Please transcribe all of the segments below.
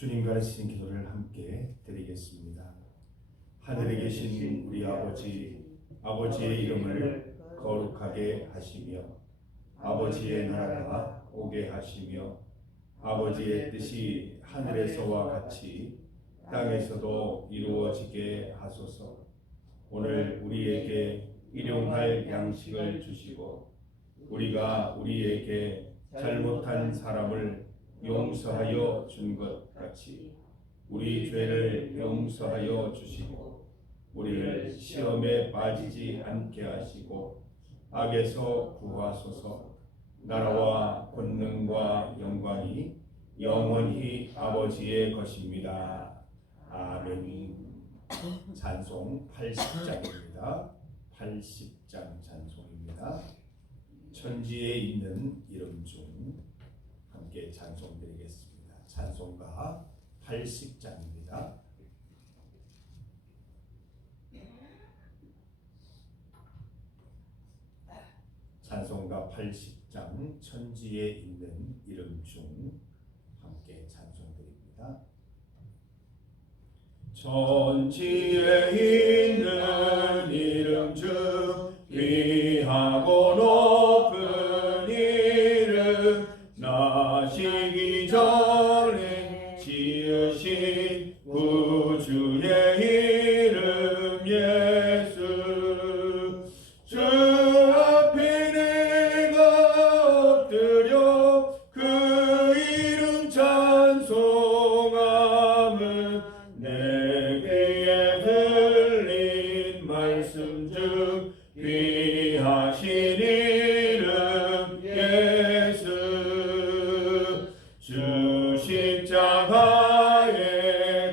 주님 가르치신 기도를 함께 드리겠습니다. 하늘에 계신 우리 아버지, 아버지의 이름을 거룩하게 하시며 아버지의 나라가 오게 하시며 아버지의 뜻이 하늘에서와 같이 땅에서도 이루어지게 하소서. 오늘 우리에게 일용할 양식을 주시고 우리가 우리에게 잘못한 사람을 용서하여 준 것 같이 우리 죄를 용서하여 주시고 우리를 시험에 빠지지 않게 하시고 악에서 구하소서. 나라와 권능과 영광이 영원히 아버지의 것입니다. 아멘. 찬송 80장입니다. 80장 찬송입니다. 천지에 있는 이름 중 함께 찬송드리겠습니다. 찬송가 80장입니다. 찬송가 80장 천지에 있는 이름 중 함께 찬송드립니다. 천지에 있는 이름 중 귀하고 높은 이름 나시기 전에 지으신 구주의 이름 예수 주 앞에 내가 엎드려 그 이름 찬송함은 내 귀에 들린 말씀 중 귀하신 이름 예수 주 십자가에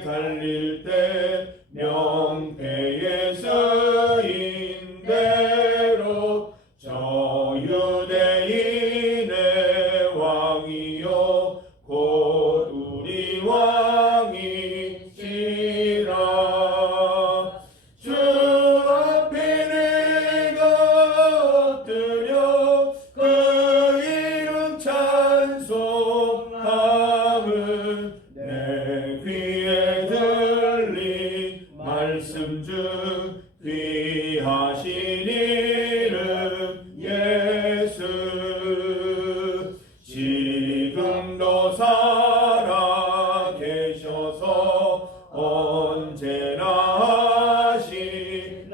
달릴 때 명패에 쓰인 대로 저 유대인의 왕이요 곧 우리 왕이시라. 주 앞에 내가 엎드려 그 이름 찬송함은 내 귀에 들린 말씀 중 귀하신 이름 예수 지금도 살아 계셔서 언제나 하시는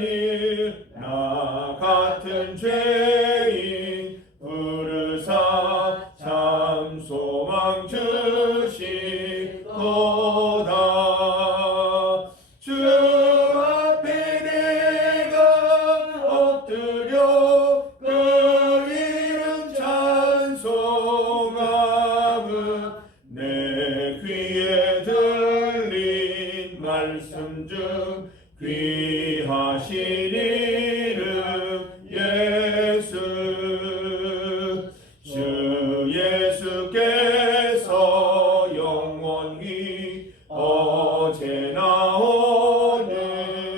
일 나 같은 죄인 부르사 참 소망 주시도다. 주 앞에 내가 엎드려 그 이름 찬송함은 내 귀에 들린 말씀 중 귀하신 이름 예수 주 예수께서 영원히 어제나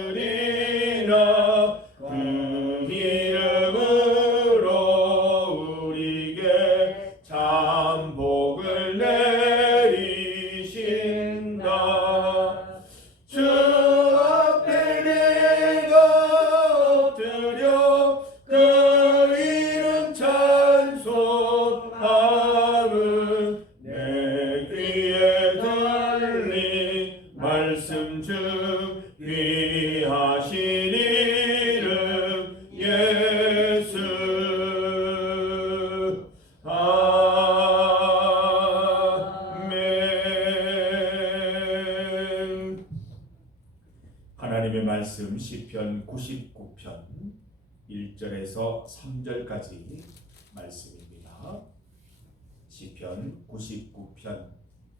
오늘이나 그 이름으로 우리에게 참 복을 내리신다. 주 앞에 내가 엎드려 그 이름 찬송함은 내 귀에 들린 말씀 중 귀하신 이름 예수 아멘. 하나님의 말씀 시편 99편 1절에서 3절까지 말씀입니다. 시편 99편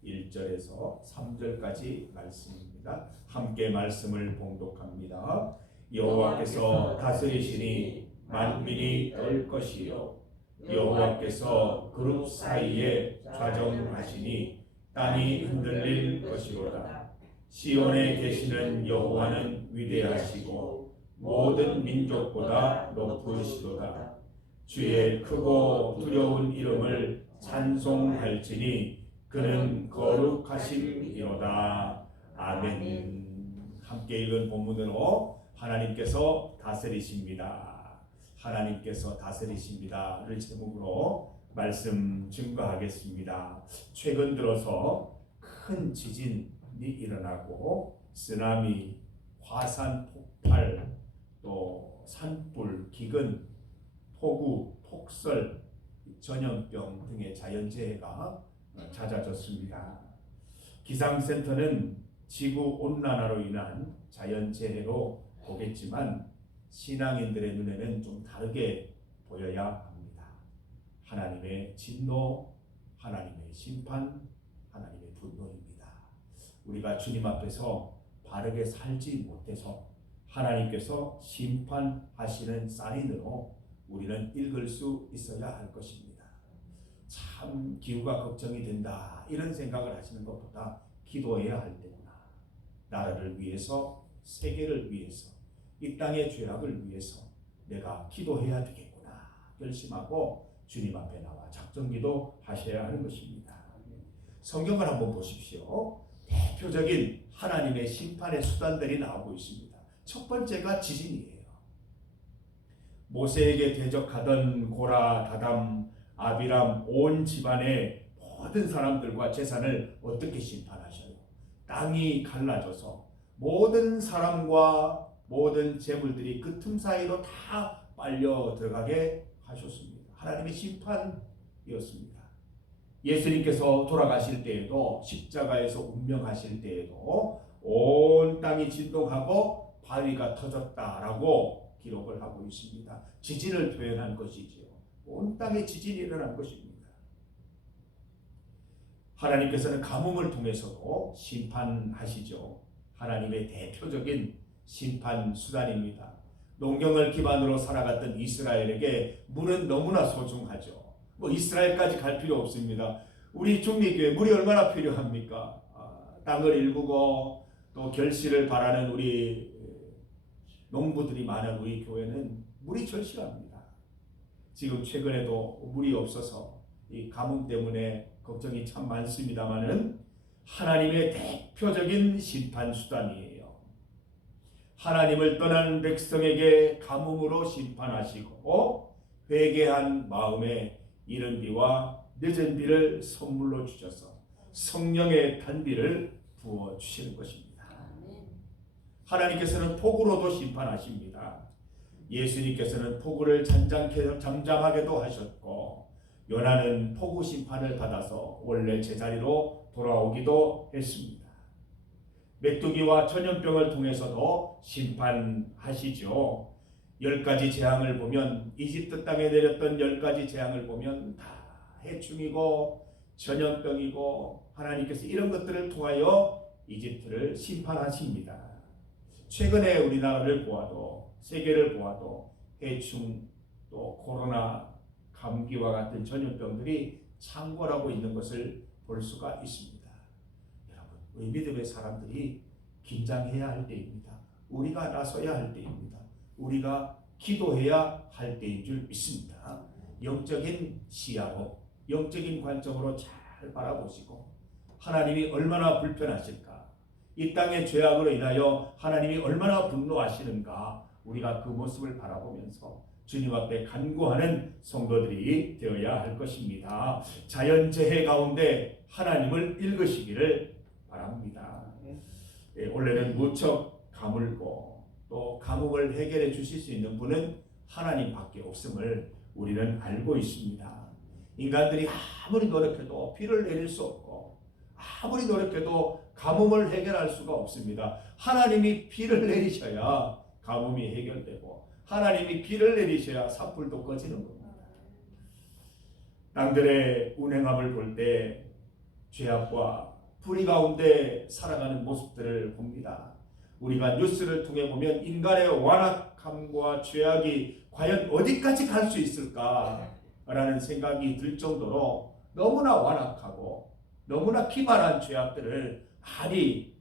1절에서 3절까지 말씀입니다. 함께 말씀을 봉독합니다. 여호와께서 다스리시니 만민이 떨 것이요 여호와께서 그룹 사이에 좌정하시니 땅이 흔들릴 것이로다. 시온에 계시는 여호와는 위대하시고 모든 민족보다 높으시도다. 주의 크고 두려운 이름을 찬송할지니 그는 거룩하심이로다. 아멘. 함께 읽은 본문으로 하나님께서 다스리십니다. 하나님께서 다스리십니다를 제목으로 말씀 증거하겠습니다. 최근 들어서 큰 지진이 일어나고 쓰나미, 화산 폭발, 또 산불, 기근, 폭우, 폭설, 전염병 등의 자연재해가 잦아졌습니다. 기상센터는 지구온난화로 인한 자연재해로 보겠지만 신앙인들의 눈에는 좀 다르게 보여야 합니다. 하나님의 진노, 하나님의 심판, 하나님의 분노입니다. 우리가 주님 앞에서 바르게 살지 못해서 하나님께서 심판하시는 사인으로 우리는 읽을 수 있어야 할 것입니다. 참 기후가 걱정이 된다 이런 생각을 하시는 것보다 기도해야 할 때구나. 나라를 위해서, 세계를 위해서, 이 땅의 죄악을 위해서 내가 기도해야 되겠구나 결심하고 주님 앞에 나와 작정기도 하셔야 하는 것입니다. 성경을 한번 보십시오. 대표적인 하나님의 심판의 수단들이 나오고 있습니다. 첫 번째가 지진이에요. 모세에게 대적하던 고라, 다담, 아비람 온 집안의 모든 사람들과 재산을 어떻게 심판하셔요? 땅이 갈라져서 모든 사람과 모든 재물들이 그 틈 사이로 다 빨려 들어가게 하셨습니다. 하나님의 심판이었습니다. 예수님께서 돌아가실 때에도 십자가에서 운명하실 때에도 온 땅이 진동하고 바위가 터졌다라고 기록을 하고 있습니다. 지진을 표현한 것이지요. 온 땅에 지진이 일어난 것입니다. 하나님께서는 가뭄을 통해서도 심판하시죠. 하나님의 대표적인 심판 수단입니다. 농경을 기반으로 살아갔던 이스라엘에게 물은 너무나 소중하죠. 이스라엘까지 갈 필요 없습니다. 우리 중리교회 물이 얼마나 필요합니까? 땅을 일구고 또 결실을 바라는 우리 농부들이 많은 우리 교회는 물이 절실합니다. 지금 최근에도 물이 없어서 이 가뭄 때문에 걱정이 참 많습니다만은 하나님의 대표적인 심판 수단이에요. 하나님을 떠난 백성에게 가뭄으로 심판하시고 회개한 마음에 이른 비와 늦은 비를 선물로 주셔서 성령의 단비를 부어 주시는 것입니다. 하나님께서는 폭우로도 심판하십니다. 예수님께서는 폭우를 잠잠하게도 하셨고 요나는 폭우 심판을 받아서 원래 제자리로 돌아오기도 했습니다. 메뚜기와 전염병을 통해서도 심판하시죠. 10가지 재앙을 보면 이집트 땅에 내렸던 10가지 재앙을 보면 다 해충이고 전염병이고 하나님께서 이런 것들을 통하여 이집트를 심판하십니다. 최근에 우리나라를 보아도 세계를 보아도 해충 또 코로나 감기와 같은 전염병들이 창궐하고 있는 것을 볼 수가 있습니다. 여러분, 우리 믿음의 사람들이 긴장해야 할 때입니다. 우리가 나서야 할 때입니다. 우리가 기도해야 할 때인 줄 믿습니다. 영적인 시야로, 영적인 관점으로 잘 바라보시고 하나님이 얼마나 불편하실까, 이 땅의 죄악으로 인하여 하나님이 얼마나 분노하시는가 우리가 그 모습을 바라보면서 주님 앞에 간구하는 성도들이 되어야 할 것입니다. 자연재해 가운데 하나님을 읽으시기를 바랍니다. 원래는 무척 가물고 또 가뭄을 해결해 주실 수 있는 분은 하나님밖에 없음을 우리는 알고 있습니다. 인간들이 아무리 노력해도 비를 내릴 수 없고 아무리 노력해도 가뭄을 해결할 수가 없습니다. 하나님이 비를 내리셔야 가뭄이 해결되고 하나님이 비를 내리셔야 산불도 꺼지는 겁니다. 땅들의 운행함을 볼 때 죄악과 불의 가운데 살아가는 모습들을 봅니다. 우리가 뉴스를 통해 보면 인간의 완악함과 죄악이 과연 어디까지 갈 수 있을까라는 생각이 들 정도로 너무나 완악하고 너무나 기만한 죄악들을 많이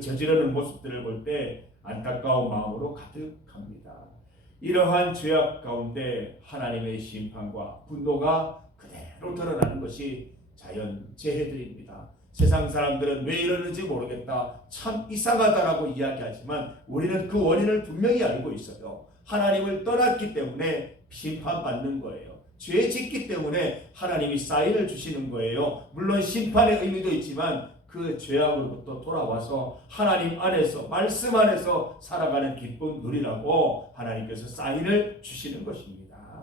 저지르는 모습들을 볼 때 안타까운 마음으로 가득합니다. 이러한 죄악 가운데 하나님의 심판과 분노가 그대로 드러나는 것이 자연 재해들입니다. 세상 사람들은 왜 이러는지 모르겠다, 참 이상하다라고 이야기하지만 우리는 그 원인을 분명히 알고 있어요. 하나님을 떠났기 때문에 심판받는 거예요. 죄 짓기 때문에 하나님이 사인을 주시는 거예요. 물론 심판의 의미도 있지만 그 죄악으로부터 돌아와서 하나님 안에서, 말씀 안에서 살아가는 기쁨 누리라고 하나님께서 사인을 주시는 것입니다.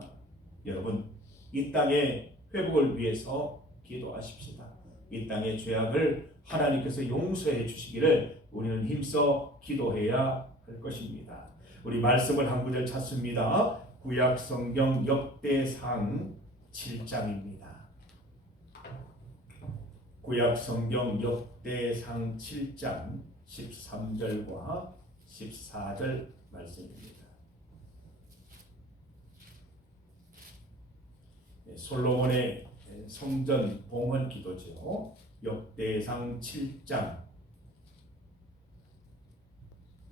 여러분, 이 땅의 회복을 위해서 기도하십시다. 이 땅의 죄악을 하나님께서 용서해 주시기를 우리는 힘써 기도해야 할 것입니다. 우리 말씀을 한 구절 찾습니다. 구약 성경 역대상 7장입니다. 구약 성경 역대상 7장 13절과 14절 말씀입니다. 솔로몬의 성전 봉헌 기도죠. 역대상 7장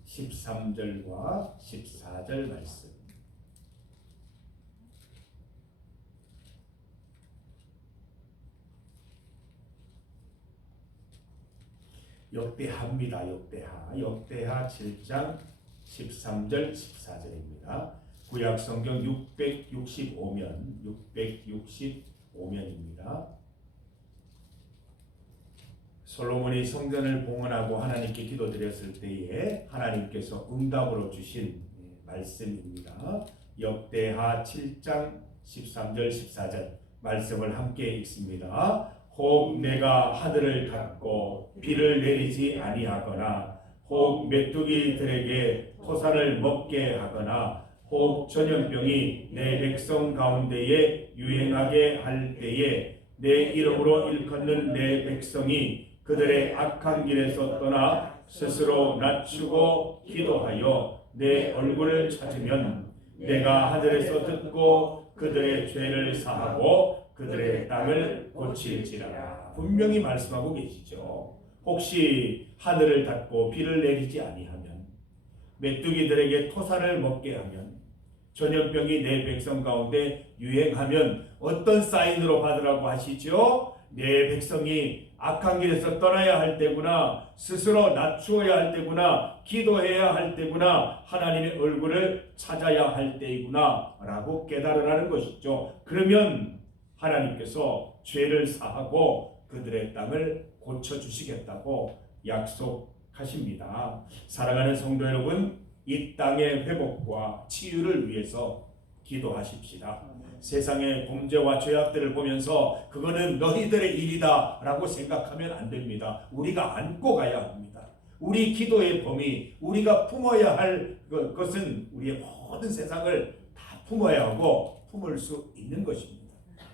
13절과 14절 말씀. 역대하입니다. 역대하 7장 13절 14절입니다. 구약 성경 665면입니다. 솔로몬이 성전을 봉헌하고 하나님께 기도드렸을 때에 하나님께서 응답으로 주신 말씀입니다. 역대하 7장 13절 14절 말씀을 함께 읽습니다. 혹 내가 하늘을 닫고 비를 내리지 아니하거나 혹 메뚜기들에게 토사를 먹게 하거나 혹 전염병이 내 백성 가운데에 유행하게 할 때에 내 이름으로 일컫는 내 백성이 그들의 악한 길에서 떠나 스스로 낮추고 기도하여 내 얼굴을 찾으면 내가 하늘에서 듣고 그들의 죄를 사하고 그들의 땅을 고칠지라. 분명히 말씀하고 계시죠. 혹시 하늘을 닫고 비를 내리지 아니하면, 메뚜기들에게 토사를 먹게 하면, 전염병이 내 백성 가운데 유행하면 어떤 사인으로 받으라고 하시죠? 내 백성이 악한 길에서 떠나야 할 때구나, 스스로 낮추어야 할 때구나, 기도해야 할 때구나, 하나님의 얼굴을 찾아야 할 때이구나 라고 깨달으라는 것이죠. 그러면 하나님께서 죄를 사하고 그들의 땅을 고쳐주시겠다고 약속하십니다. 사랑하는 성도 여러분, 이 땅의 회복과 치유를 위해서 기도하십시다. 세상의 범죄와 죄악들을 보면서 그거는 너희들의 일이다 라고 생각하면 안 됩니다. 우리가 안고 가야 합니다. 우리 기도의 범위, 우리가 품어야 할 것은 우리의 모든 세상을 다 품어야 하고 품을 수 있는 것입니다.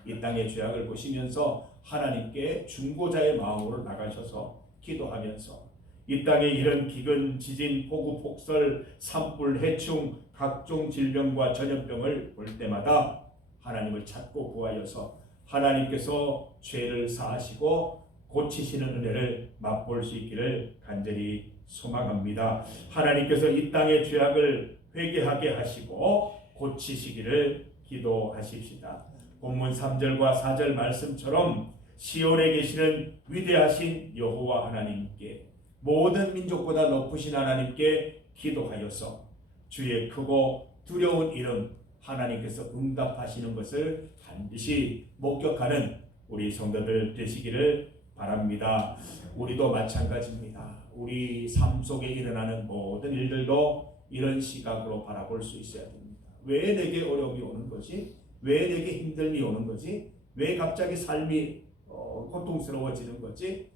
이 땅의 죄악을 보시면서 하나님께 중보자의 마음으로 나가셔서 기도하면서 이 땅에 이런 기근, 지진, 폭우, 폭설, 산불, 해충, 각종 질병과 전염병을 볼 때마다 하나님을 찾고 구하여서 하나님께서 죄를 사하시고 고치시는 은혜를 맛볼 수 있기를 간절히 소망합니다. 하나님께서 이 땅의 죄악을 회개하게 하시고 고치시기를 기도하십시다. 본문 3절과 4절 말씀처럼 시온에 계시는 위대하신 여호와 하나님께, 모든 민족보다 높으신 하나님께 기도하여서 주의 크고 두려운 이름 하나님께서 응답하시는 것을 반드시 목격하는 우리 성도들 되시기를 바랍니다. 우리도 마찬가지입니다. 우리 삶 속에 일어나는 모든 일들도 이런 시각으로 바라볼 수 있어야 됩니다. 왜 내게 어려움이 오는 거지? 왜 내게 힘듦이 오는 거지? 왜 갑자기 삶이 고통스러워지는 거지?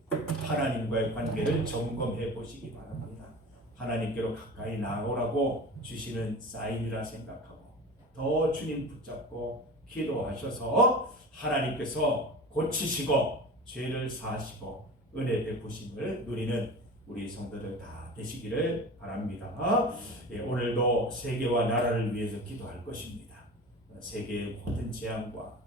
하나님과의 관계를 점검해 보시기 바랍니다. 하나님께로 가까이 나오라고 주시는 사인이라 생각하고 더 주님 붙잡고 기도하셔서 하나님께서 고치시고 죄를 사하시고 은혜 베푸심을 누리는 우리 성도들 다 되시기를 바랍니다. 오늘도 세계와 나라를 위해서 기도할 것입니다. 세계의 모든 재앙과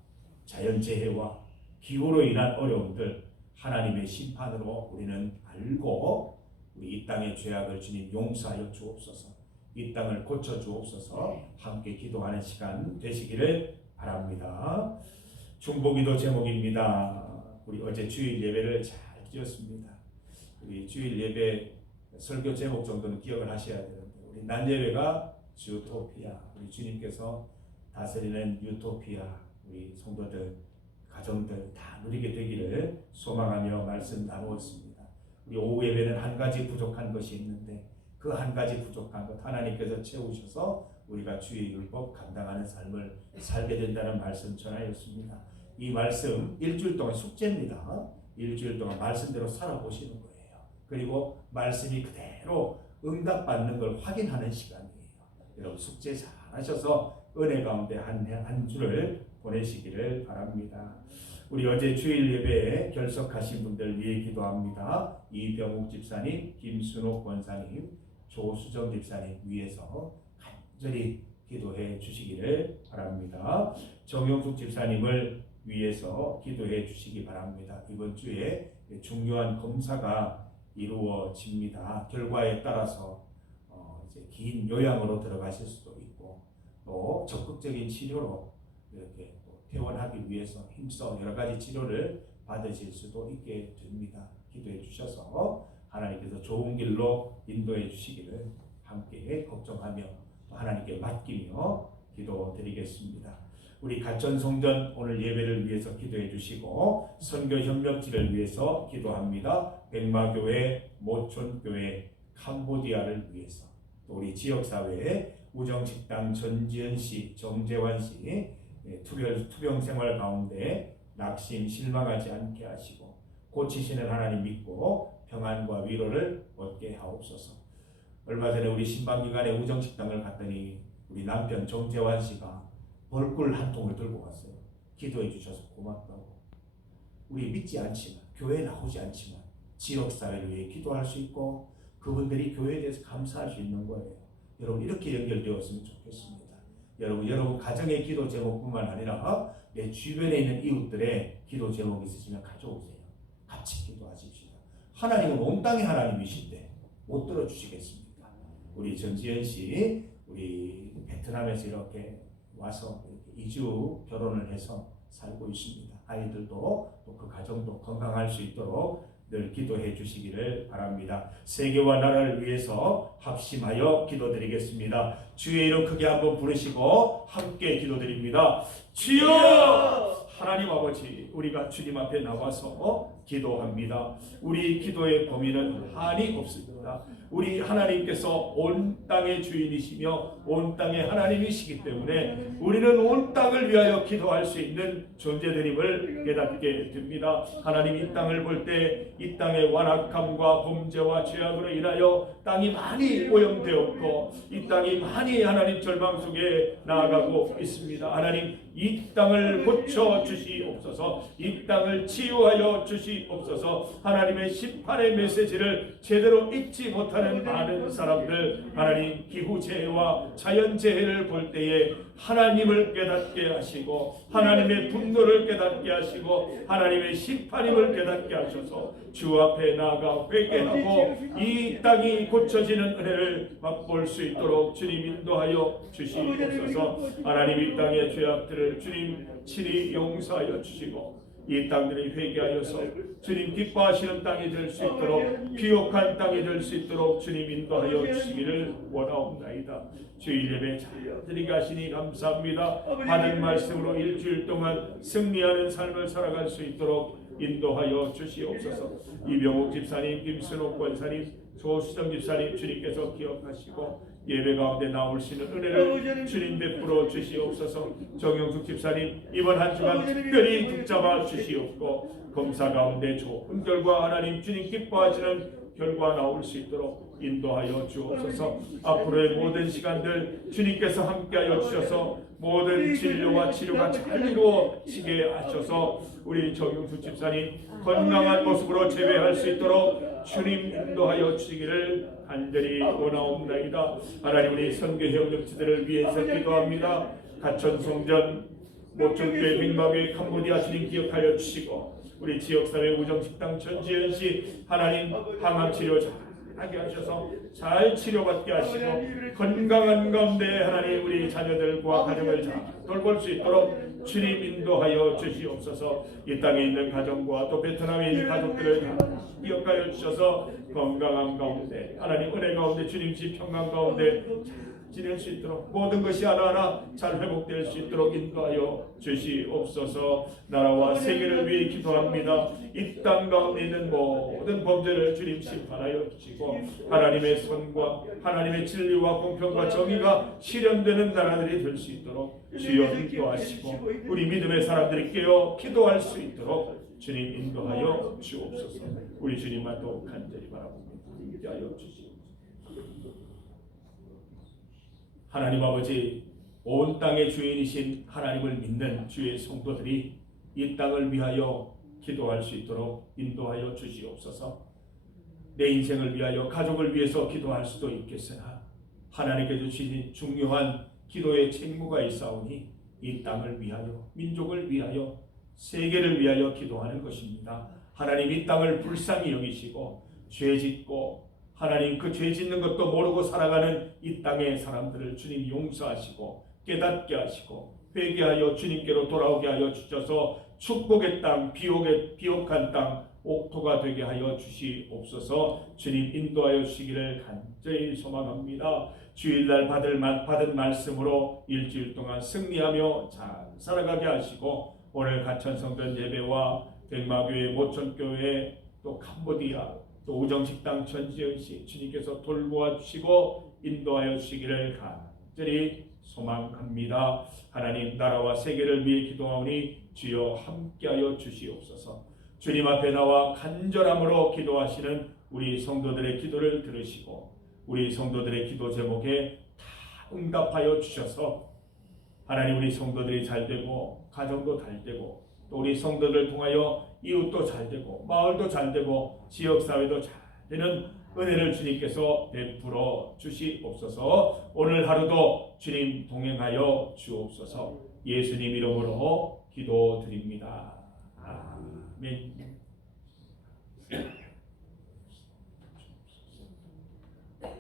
자연재해와 기후로 인한 어려움들 하나님의 심판으로 우리는 알고 우리 이 땅의 죄악을 주님 용서하여 주옵소서. 이 땅을 고쳐 주옵소서. 함께 기도하는 시간 되시기를 바랍니다. 중보기도 제목입니다. 우리 어제 주일 예배를 잘 드렸습니다. 우리 주일 예배 설교 제목 정도는 기억을 하셔야 되는데, 우리 낮 예배가 주토피아, 우리 주님께서 다스리는 유토피아, 우리 성도들, 가정들 다 누리게 되기를 소망하며 말씀 나누었습니다. 우리 오후 예배는 한 가지 부족한 것이 있는데, 그 한 가지 부족한 것 하나님께서 채우셔서 우리가 주의 율법 감당하는 삶을 살게 된다는 말씀 전하였습니다. 이 말씀 일주일 동안 숙제입니다. 일주일 동안 말씀대로 살아보시는 거예요. 그리고 말씀이 그대로 응답받는 걸 확인하는 시간이에요. 여러분 숙제 잘 하셔서 은혜 가운데 한 주를 보내시기를 바랍니다. 우리 어제 주일 예배에 결석하신 분들 위해 기도합니다. 이병욱 집사님, 김순옥 권사님, 조수정 집사님 위해서 간절히 기도해 주시기를 바랍니다. 정용숙 집사님을 위해서 기도해 주시기 바랍니다. 이번 주에 중요한 검사가 이루어집니다. 결과에 따라서 이제 긴 요양으로 들어가실 수도 있고, 또 적극적인 치료로 이렇게 퇴원하기 위해서 힘써 여러 가지 치료를 받으실 수도 있게 됩니다. 기도해 주셔서 하나님께서 좋은 길로 인도해 주시기를 함께 걱정하며 하나님께 맡기며 기도드리겠습니다. 우리 가천성전 오늘 예배를 위해서 기도해 주시고, 선교 협력지를 위해서 기도합니다. 백마교회, 모촌교회, 캄보디아를 위해서, 또 우리 지역사회에 우정식당 전지현씨, 정재환씨 투병 생활 가운데 낙심 실망하지 않게 하시고 고치시는 하나님 믿고 평안과 위로를 얻게 하옵소서. 얼마 전에 우리 신방기관에 우정식당을 갔더니 우리 남편 정재환 씨가 벌꿀 한 통을 들고 왔어요. 기도해 주셔서 고맙다고. 우리 믿지 않지만, 교회에 나오지 않지만 지역사회를 위해 기도할 수 있고, 그분들이 교회에 대해서 감사할 수 있는 거예요. 여러분 이렇게 연결되었으면 좋겠습니다. 여러분 가정의 기도 제목뿐만 아니라 내 주변에 있는 이웃들의 기도 제목 있으시면 가져오세요. 같이 기도하십시다. 하나님은 온 땅의 하나님이신데 못 들어주시겠습니까? 우리 전지현 씨, 우리 베트남에서 이렇게 와서 이렇게 이주 결혼을 해서 살고 있습니다. 아이들도 또 그 가정도 건강할 수 있도록 늘 기도해 주시기를 바랍니다. 세계와 나라를 위해서 합심하여 기도드리겠습니다. 주의 이름 크게 한번 부르시고 함께 기도드립니다. 주여! 하나님 아버지, 우리가 주님 앞에 나와서 기도합니다. 우리 기도의 범위는 한이 없습니다. 우리 하나님께서 온 땅의 주인이시며 온 땅의 하나님이시기 때문에 우리는 온 땅을 위하여 기도할 수 있는 존재들임을 깨닫게 됩니다. 하나님 이 땅을 볼 때 이 땅의 완악함과 범죄와 죄악으로 인하여 땅이 많이 오염되었고 이 땅이 많이 하나님 절망 속에 나아가고 있습니다. 하나님 이 땅을 고쳐 주시옵소서. 이 땅을 치유하여 주시옵소서. 하나님의 심판의 메시지를 제대로 읽지 못하는 많은 사람들, 하나님 기후재해와 자연재해를 볼 때에 하나님을 깨닫게 하시고 하나님의 분노를 깨닫게 하시고 하나님의 심판임을 깨닫게 하셔서 주 앞에 나아가 회개하고 이 땅이 고쳐지는 은혜를 맛볼 수 있도록 주님 인도하여 주시옵소서. 하나님 이 땅의 죄악들을 주님 친히 용서하여 주시고 이 땅들이 회개하여서 주님 기뻐하시는 땅이 될 수 있도록 비옥한 땅이 될 수 있도록 주님 인도하여 주시기를 원하옵나이다. 주일 예배 잘 드리게 하시니 감사합니다. 받은 말씀으로 일주일 동안 승리하는 삶을 살아갈 수 있도록 인도하여 주시옵소서. 이병욱 집사님, 김순옥 권사님, 조수정 집사님 주님께서 기억하시고 예배 가운데 나오시는 은혜를 주님 베풀어 주시옵소서. 정영숙 집사님 이번 한 주간 특별히 붙잡아 주시옵고 검사 가운데 좋은 결과 하나님 주님 기뻐하시는 결과 나올 수 있도록 인도하여 주옵소서. 앞으로의 모든 시간들 주님께서 함께하여 주셔서 모든 진료와 치료가 잘 이루어지게 하셔서 우리 정용수 집사님 건강한 모습으로 재회할 수 있도록 주님 인도하여 주시기를 간절히 원하옵나이다. 하나님 우리 선교 협력지들을 위해서 기도합니다. 가천성전, 모천교회, 백마교회, 캄보디아 주님 기억하여 주시고 우리 지역사회 우정식당 전지현씨 하나님 항암치료 잘 하게 하셔서 잘 치료받게 하시고 건강한 가운데 하나님 우리 자녀들과 가정을 잘 돌볼 수 있도록 주님 인도하여 주시옵소서. 이 땅에 있는 가정과 또 베트남에 있는 가족들을 잘 기억하여 주셔서 건강한 가운데 하나님 은혜 가운데 주님 집 평강 가운데 지낼 수 있도록 모든 것이 하나하나 잘 회복될 수 있도록 인도하여 주시옵소서. 나라와 세계를 위해 기도합니다. 이 땅 가운데 있는 모든 범죄를 주님 심판하여 주시고 하나님의 선과 하나님의 진리와 공평과 정의가 실현되는 나라들이 될 수 있도록 주여 인도하시고 우리 믿음의 사람들이 깨어 기도할 수 있도록 주님 인도하여 주옵소서. 우리 주님만도 간절히 바라봅니다. 인도하여 주시옵소서. 하나님 아버지, 온 땅의 주인이신 하나님을 믿는 주의 성도들이 이 땅을 위하여 기도할 수 있도록 인도하여 주시옵소서. 내 인생을 위하여 가족을 위해서 기도할 수도 있겠으나 하나님께 주신 중요한 기도의 책무가 있사오니 이 땅을 위하여 민족을 위하여 세계를 위하여 기도하는 것입니다. 하나님 이 땅을 불쌍히 여기시고 죄짓고 하나님 그 죄 짓는 것도 모르고 살아가는 이 땅의 사람들을 주님 용서하시고 깨닫게 하시고 회개하여 주님께로 돌아오게 하여 주셔서 축복의 땅, 비옥한 땅, 옥토가 되게 하여 주시옵소서. 주님 인도하여 주시기를 간절히 소망합니다. 주일날 받은 말씀으로 일주일 동안 승리하며 잘 살아가게 하시고 오늘 가천성전 예배와 백마교회, 모천교회, 또 캄보디아, 또 우정식당 전지현씨 주님께서 돌보아 주시고 인도하여 주시기를 간절히 소망합니다. 하나님 나라와 세계를 위해 기도하오니 주여 함께하여 주시옵소서. 주님 앞에 나와 간절함으로 기도하시는 우리 성도들의 기도를 들으시고 우리 성도들의 기도 제목에 다 응답하여 주셔서 하나님 우리 성도들이 잘되고 가정도 잘되고 또 우리 성도들을 통하여 이웃도 잘되고 마을도 잘되고 지역사회도 잘되는 은혜를 주님께서 베풀어 주시옵소서. 오늘 하루도 주님 동행하여 주옵소서. 예수님 이름으로 기도드립니다. 아멘.